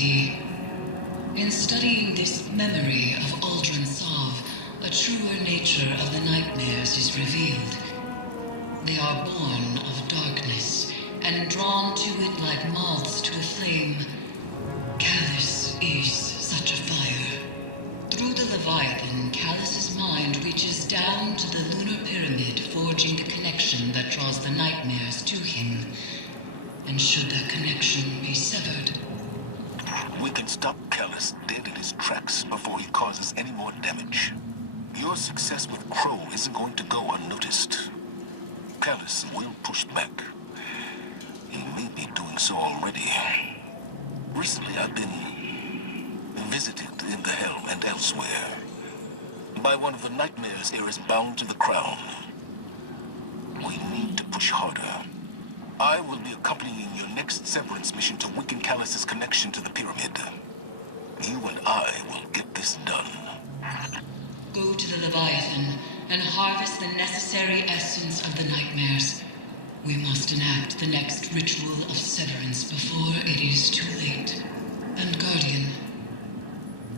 see. In studying this memory of Aldrin Sov, a truer nature of the nightmares is revealed. They are born of darkness, and drawn to it like moths to a flame. Callus is such a fire. Through the Leviathan, Callus's mind reaches down to the lunar pyramid, forging the connection that draws the nightmares to him. And should that connection be severed? We can stop Callus dead in his tracks before he causes any more damage. Your success with Crow isn't going to go unnoticed. Callus will push back. He may be doing so already. Recently, I've been visited in the Helm and elsewhere by one of the nightmares heirs bound to the crown. We need to push harder. I will be accompanying your next severance mission to weaken Callus's connection to the pyramid. You and I will get this done. Go to the Leviathan and harvest the necessary essence of the nightmares. We must enact the next ritual of severance before it is too late. And Guardian,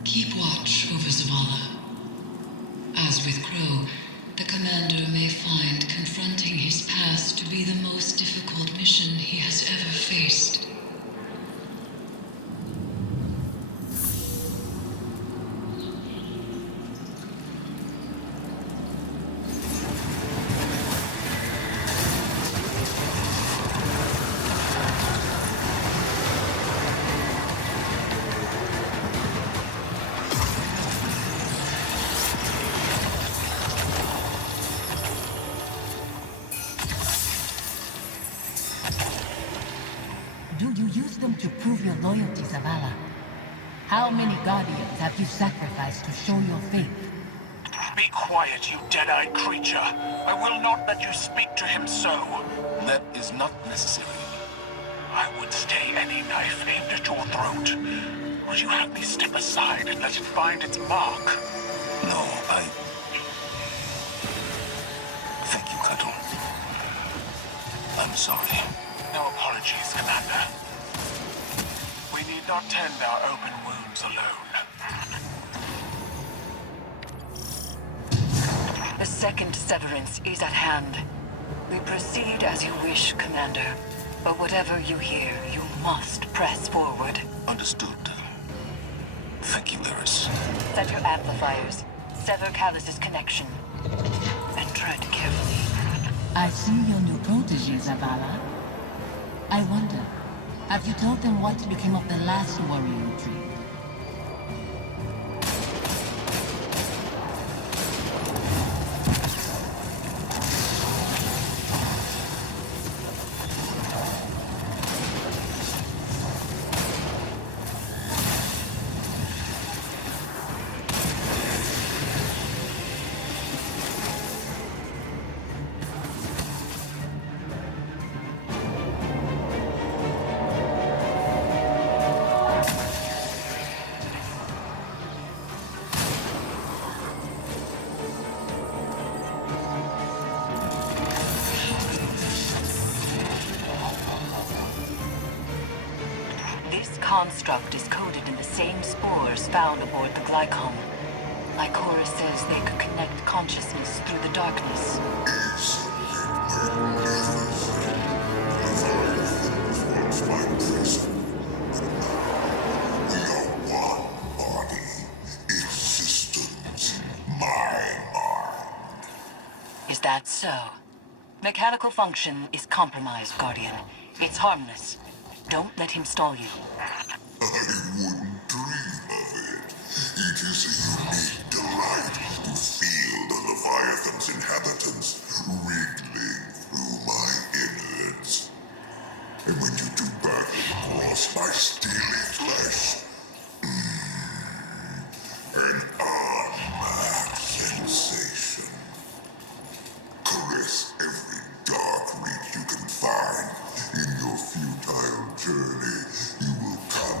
keep watch over Zavala. As with Crow, the Commander may find confronting his past to be the most difficult mission he has ever faced. Do you use them to prove your loyalty, Zavala? How many Guardians have you sacrificed to show your faith? Be quiet, you dead-eyed creature. I will not let you speak to him so. That is not necessary. I would stay any knife aimed at your throat. Would you have me step aside and let it find its mark? No, Thank you, Cuddle. I'm sorry. No apologies, Commander. We need not tend our open wounds alone. The second severance is at hand. We proceed as you wish, Commander. But whatever you hear, you must press forward. Understood. Thank you, Eris. Set your amplifiers. Sever Callus's connection. And tread carefully. I see your new protege, Zavala. I wonder, have you told them what became of the last warrior retreat? Construct is coded in the same spores found aboard the Glycom. Lycora says they could connect consciousness through the darkness. Is that so? Mechanical function is compromised, Guardian. It's harmless. Don't let him stall you. I wouldn't dream of it. It is a unique delight to feel the Leviathan's inhabitants wriggling through my innards. And when you do battle across my steely flesh, an unmatched sensation. Caress every dark reach you can find. In your futile journey, you will come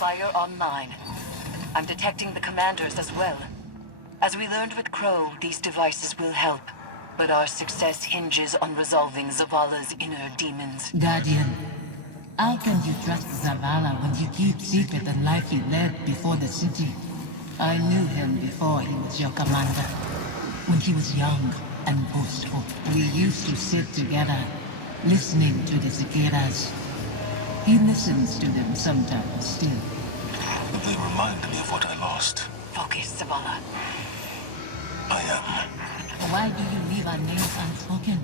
amplifier online. I'm detecting the commanders as well. As we learned with Crow, these devices will help. But our success hinges on resolving Zavala's inner demons. Guardian, how can you trust Zavala when you keep secret the life he led before the city? I knew him before he was your commander. When he was young and boastful, we used to sit together, listening to the cicadas. He listens to them sometimes still. They remind me of what I lost. Focus, Zavala. I am. Why do you leave our names unspoken?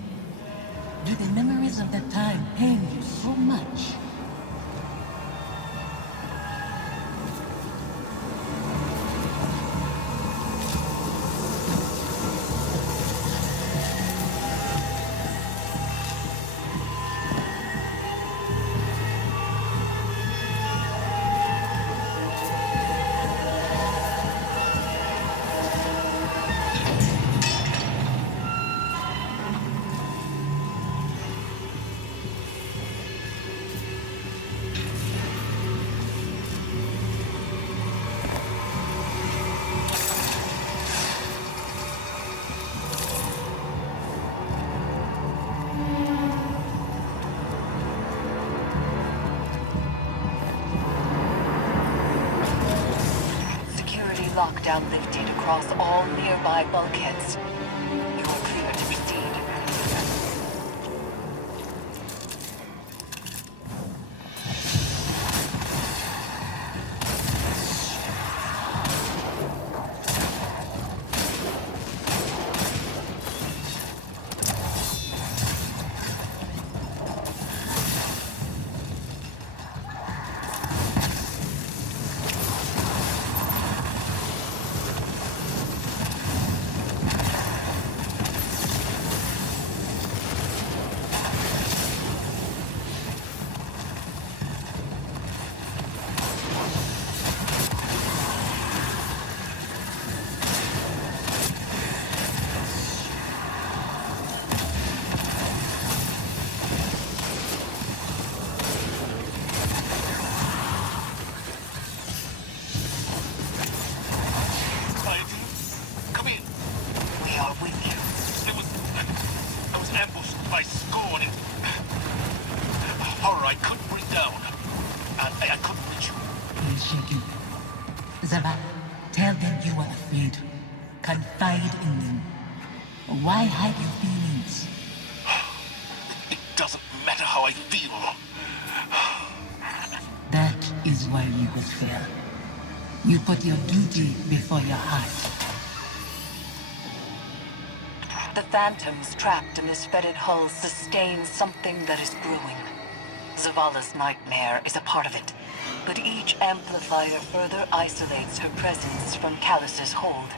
Do the memories of that time pain you so much? Lockdown lifted across all nearby bulkheads. You are clear to proceed. Zavala, tell them you are afraid. Confide in them. Why hide your feelings? It doesn't matter how I feel. That is why you will fail. You put your duty before your heart. The phantoms trapped in this fetid hull sustain something that is growing. Zavala's nightmare is a part of it, but each amplifier further isolates her presence from Callus's hold.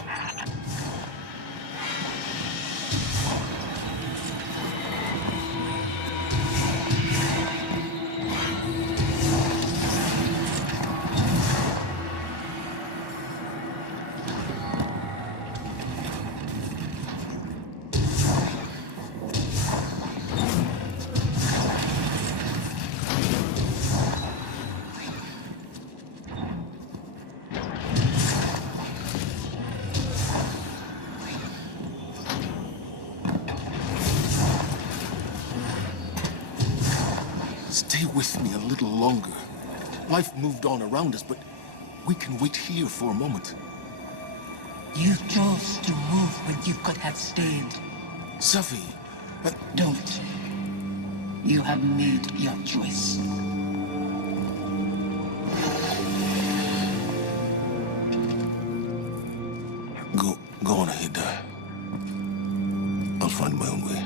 Stay with me a little longer. Life moved on around us, but we can wait here for a moment. You chose to move when you could have stayed. Safi, Don't. You have made your choice. Go on ahead. I'll find my own way.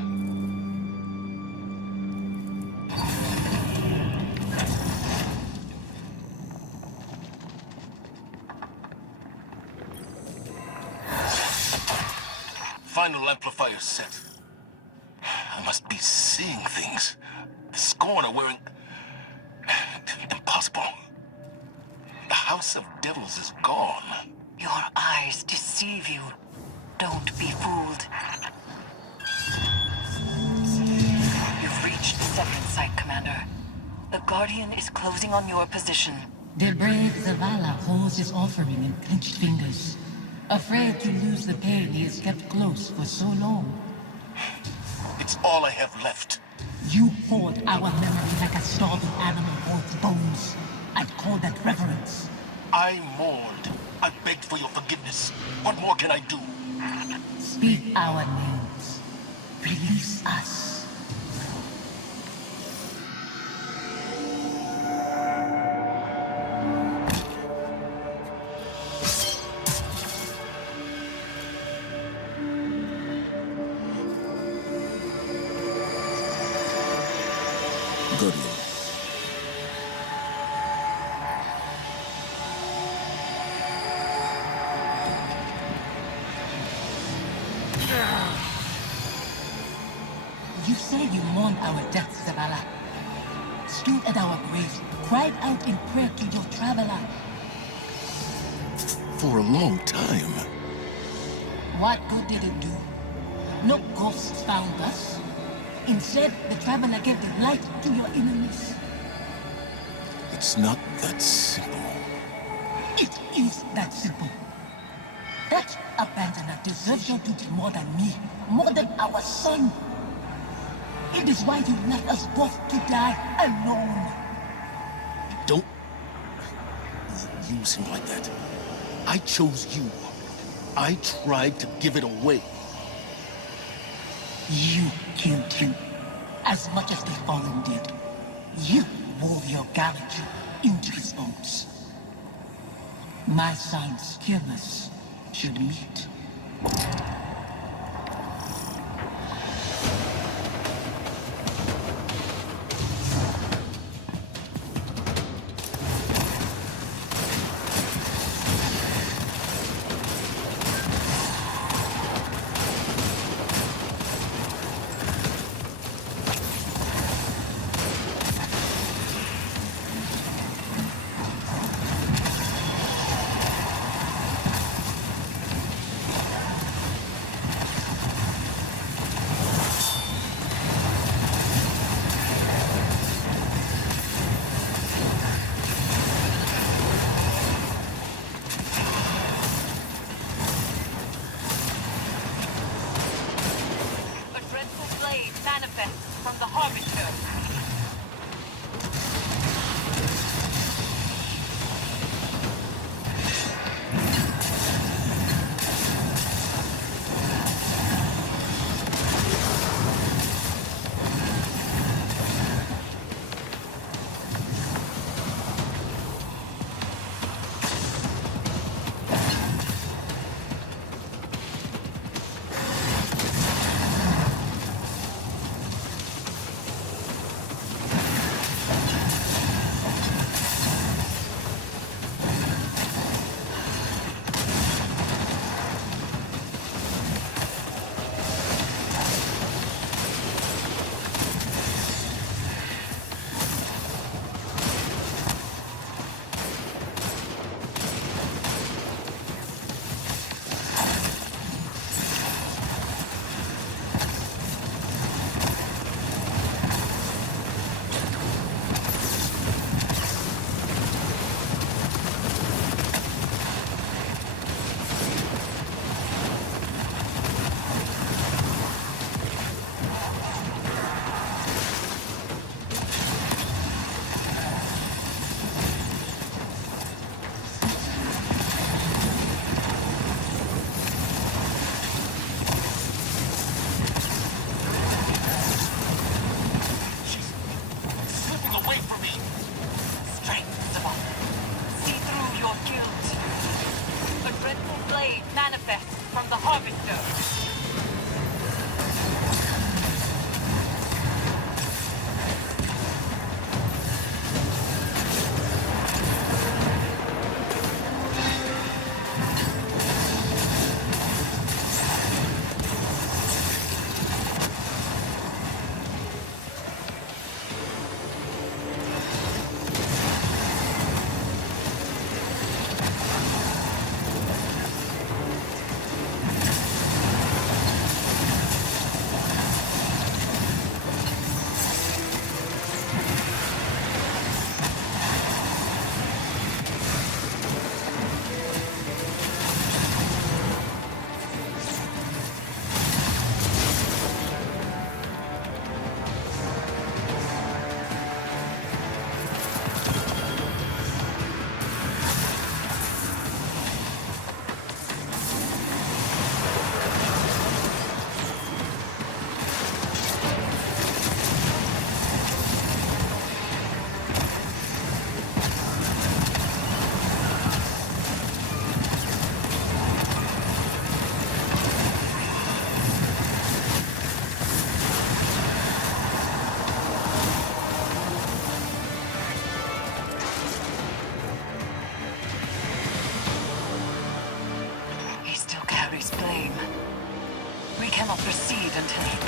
Final amplifier set. I must be seeing things. The Scorn are wearing... Impossible. The House of Devils is gone. Your eyes deceive you. Don't be fooled. You've reached the second site, Commander. The Guardian is closing on your position. The brave Zavala holds his offering in clenched fingers. Afraid to lose the pain he has kept close for so long. It's all I have left. You hoard our memory like a starving animal hoards bones. I'd call that reverence. I mourned. I begged for your forgiveness. What more can I do? Speak our names. Release us. Goodman. You say you mourned our deaths, Zavala. Stood at our graves, cried out in prayer to your traveler. For a long time. What good did it do? No ghosts found us. Instead, the traveler gave the light to your enemies. It's not that simple. It is that simple. That abandoner deserves your duty more than me, more than our son. It is why you left us both to die alone. Don't use him like that. I chose you. I tried to give it away. You killed him, as much as the fallen did. You wove your gallantry into his bones. My son's killers should meet. Manifests from the Harbinger.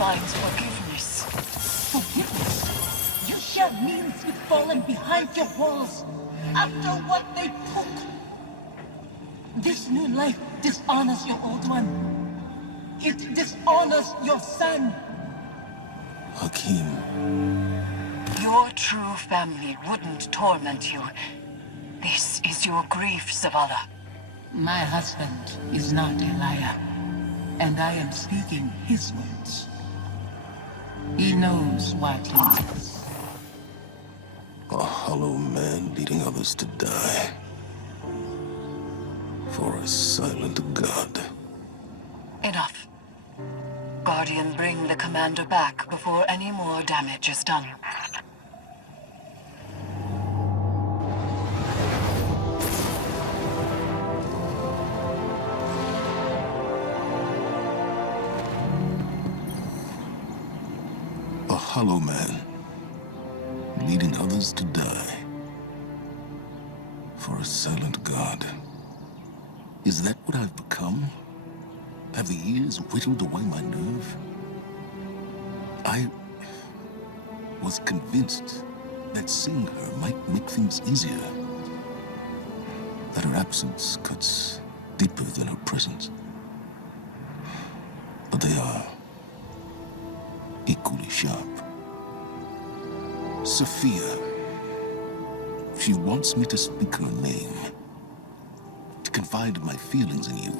finds forgiveness. Forgiveness? You share meals with fallen behind your walls after what they took. This new life dishonors your old one. It dishonors your son. Hakim. Your true family wouldn't torment you. This is your grief, Zavala. My husband is not a liar, and I am speaking his words. He knows what he does. A hollow man leading others to die. For a silent god. Enough. Guardian, bring the commander back before any more damage is done. A hollow man, leading others to die. For a silent god. Is that what I've become? Have the years whittled away my nerve? I was convinced that seeing her might make things easier. That her absence cuts deeper than her presence. But they are equally sharp. Sophia. She wants me to speak her name. To confide my feelings in you.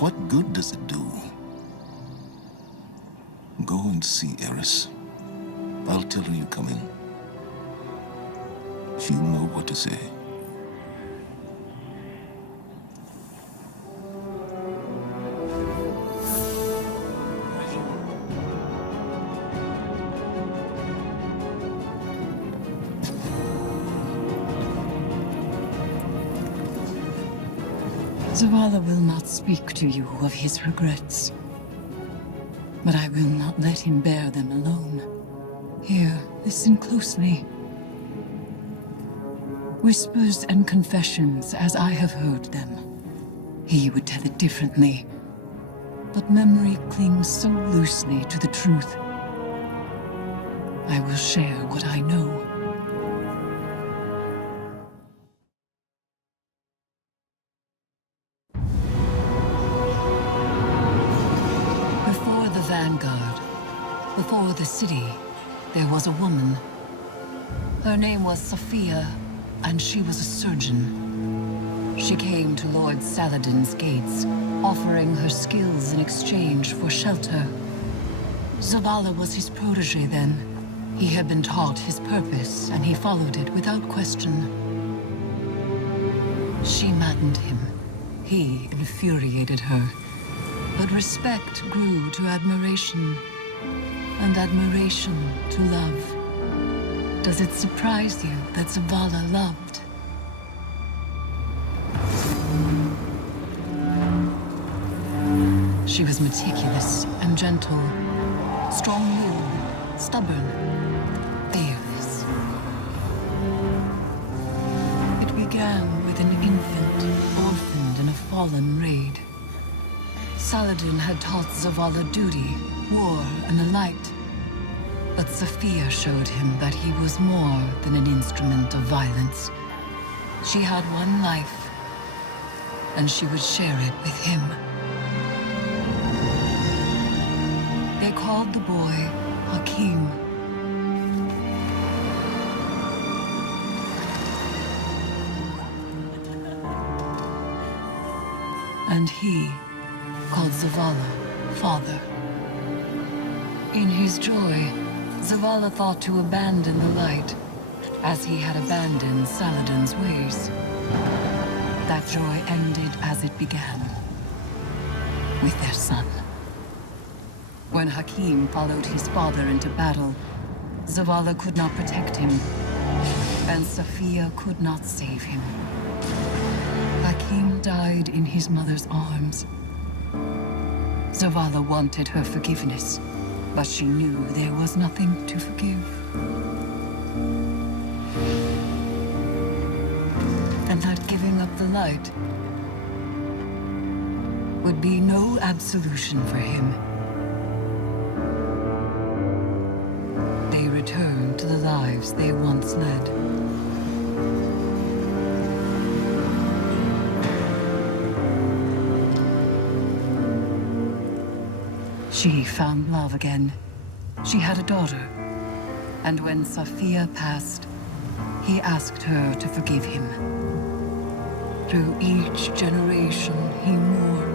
What good does it do? Go and see Eris. I'll tell her you're coming. She'll know what to say. Zavala will not speak to you of his regrets. But I will not let him bear them alone. Here, listen closely. Whispers and confessions as I have heard them. He would tell it differently. But memory clings so loosely to the truth. I will share what I know. Before the vanguard, before the city, there was a woman. Her name was Sophia, and she was a surgeon. She came to Lord Saladin's gates, offering her skills in exchange for shelter. Zavala was his protege then. He had been taught his purpose, and he followed it without question. She maddened him. He infuriated her. But respect grew to admiration, and admiration to love. Does it surprise you that Zavala loved? She was meticulous and gentle, strong-willed, stubborn, fearless. It began with an infant orphaned in a fallen raid. Saladin had taught Zavala duty, war, and the light. But Sophia showed him that he was more than an instrument of violence. She had one life, and she would share it with him. They called the boy Hakim. And he called Zavala father. In his joy, Zavala thought to abandon the light, as he had abandoned Saladin's ways. That joy ended as it began, with their son. When Hakim followed his father into battle, Zavala could not protect him, and Sophia could not save him. Hakim died in his mother's arms. Zavala wanted her forgiveness, but she knew there was nothing to forgive. And that giving up the light would be no absolution for him. They returned to the lives they once led. She found love again. She had a daughter. And when Sophia passed, he asked her to forgive him. Through each generation he mourned.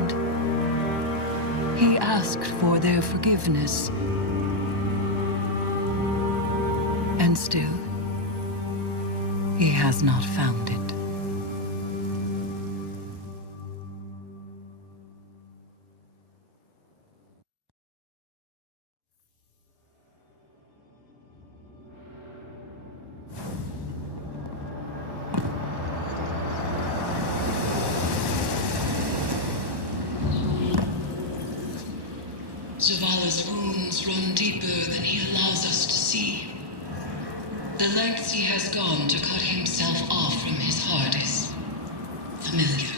He asked for their forgiveness. And still, he has not found it. Zavala's wounds run deeper than he allows us to see. The lengths he has gone to cut himself off from his heart is familiar.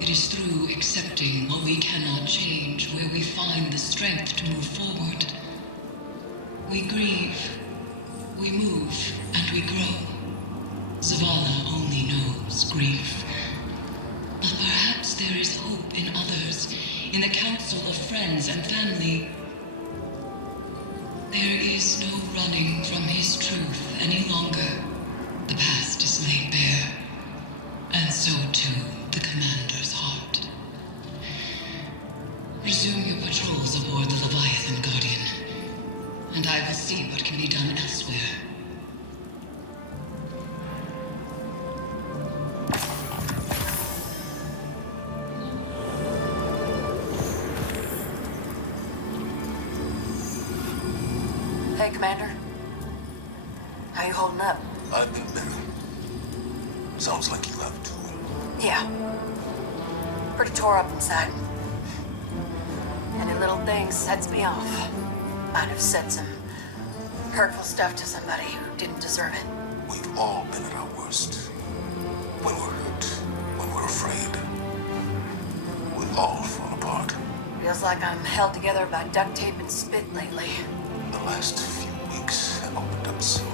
It is through accepting what we cannot change where we find the strength to move forward. We grieve, we move, and we grow. Zavala only knows grief. But perhaps there is hope in others, in the council of friends and family. There is no running from his truth any longer. The past is laid bare, and so too the commander's heart. Resume your patrols aboard the Leviathan, Guardian, and I will see what can be done elsewhere. Hey, Commander. How you holding up? I've been better. Sounds like you have too. Yeah. Pretty tore up inside. Any little thing sets me off. Might have said some hurtful stuff to somebody who didn't deserve it. We've all been at our worst. When we're hurt, when we're afraid. We've all fallen apart. Feels like I'm held together by duct tape and spit lately. The last few weeks have opened up some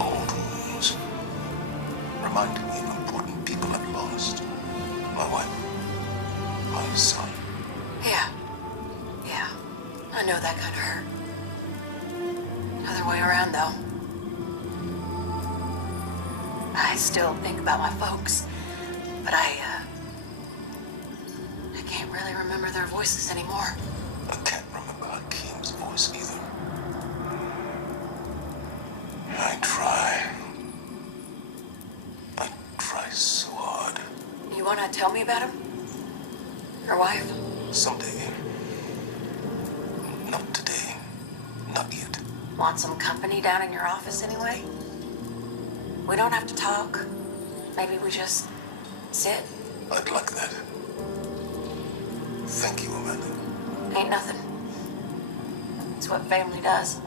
old wounds. Reminded me of important people I've lost. My wife, my son. Yeah. I know that kind of hurt. Other way around, though. I still think about my folks, but I can't really remember their voices anymore. I can't remember Hakeem's voice either. I try so hard. You wanna tell me about him? Your wife? Someday. Not today. Not yet. Want some company down in your office anyway? We don't have to talk. Maybe we just sit. I'd like that. Thank you, Amanda. Ain't nothing. It's what family does.